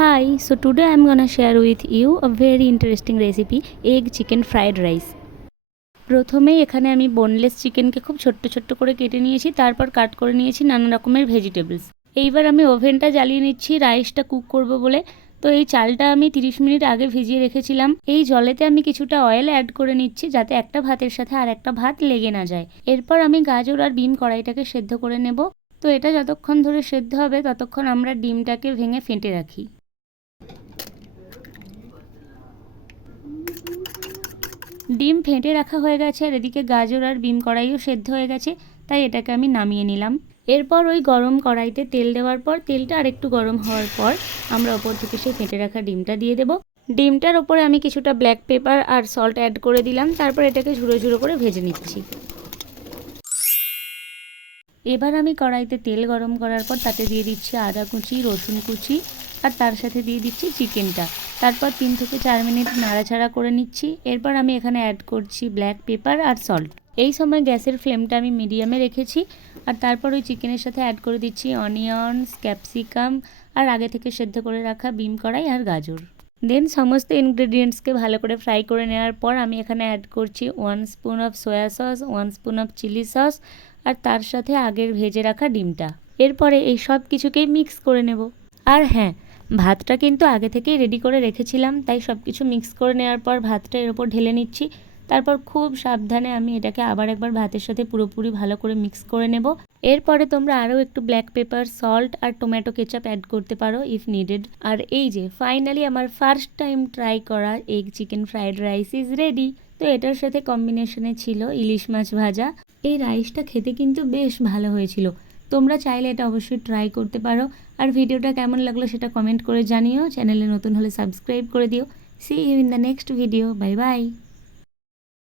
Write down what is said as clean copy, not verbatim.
Hi, so today I'm gonna share with you a very interesting recipe, egg chicken fried rice. প্রথমেই এখানে আমি boneless চিকেনকে খুব ছোট্ট ছোট্ট করে কেটে নিয়েছি, তারপর কাট করে নিয়েছি নানা রকমের ভেজিটেবলস। এইবার আমি ওভেনটা জ্বালিয়ে নিচ্ছি রাইসটা কুক করব বলে। তো এই চালটা আমি 30 মিনিট আগে ভিজিয়ে রেখেছিলাম। এই জলেতে আমি কিছুটা অয়েল অ্যাড করে নিচ্ছি যাতে একটা ভাতের সাথে আর একটা ভাত লেগে না যায়। এরপর আমি গাজর আর বিন কড়াইটাকে সেদ্ধ করে নেব। তো এটা যতক্ষণ ধরে সেদ্ধ হবে ততক্ষণ আমরা ডিমটাকে ভেঙে ফেটে রাখি। ডিম ফেটে রাখা হয়ে গেছে আর এদিকে গাজর আর বিন কড়াইও সেদ্ধ হয়ে গেছে, তাই এটাকে আমি নামিয়ে নিলাম। এরপর ওই গরম কড়াইতে তেল দেওয়ার পর তেলটা আরেকটু গরম হওয়ার পর আমরা ওপর থেকে সেই ফেটে রাখা ডিমটা দিয়ে দেব। ডিমটার ওপরে আমি কিছুটা ব্ল্যাক পেপার আর সল্ট অ্যাড করে দিলাম, তারপর এটাকে ঝুড়ো ঝুড়ো করে ভেজে নিচ্ছি। এবার আমি কড়াইতে তেল গরম করার পর তাতে দিয়ে দিচ্ছি আদা কুচি, রসুন কুচি আর তার সাথে দিয়ে দিচ্ছি চিকেনটা। তারপর 3 থেকে 4 মিনিট নাড়াচাড়া করে নিচ্ছি। এরপর আমি এখানে অ্যাড করছি ব্ল্যাক পেপার আর সল্ট। এই সময় গ্যাসের ফ্লেমটা আমি মিডিয়ামে রেখেছি। আর তারপর ওই চিকেনের সাথে অ্যাড করে দিচ্ছি অনিয়নস, ক্যাপসিকাম আর আগে থেকে সেদ্ধ করে রাখা বিন কড়াই আর গাজর। দেন সমস্ত ইনগ্রেডিয়েন্টসকে ভালো করে ফ্রাই করে নেওয়ার পর আমি এখানে অ্যাড করছি 1 spoon of soy sauce, 1 spoon of chilli sauce আর তার সাথে আগের ভেজে রাখা ডিমটা। এরপরে এই সব কিছুকেই মিক্স করে নেব। আর হ্যাঁ, ভাতটা কিন্তু আগে থেকেই রেডি করে রেখেছিলাম, তাই সব কিছু মিক্স করে নেওয়ার পর ভাতটা এর ওপর ঢেলে নিচ্ছি। তারপর খুব সাবধানে আমি এটাকে আবার একবার ভাতের সাথে পুরোপুরি ভালো করে মিক্স করে নেব। এরপরে তোমরা আরও একটু ব্ল্যাক পেপার, সল্ট আর টমেটো কেচাপ অ্যাড করতে পারো ইফ নিডেড। আর এই যে ফাইনালি আমার ফার্স্ট টাইম ট্রাই করা egg chicken fried rice is ready. তো এটার সাথে কম্বিনেশনে ছিল ইলিশ মাছ ভাজা। এই রাইসটা খেতে কিন্তু বেশ ভালো হয়েছিল। তোমরা চাইলে এটা অবশ্যই ট্রাই করতে পারো। আর ভিডিওটা কেমন লাগলো সেটা কমেন্ট করে জানিও। চ্যানেলে নতুন হলে সাবস্ক্রাইব করে দিও। See you in the next video. Bye by.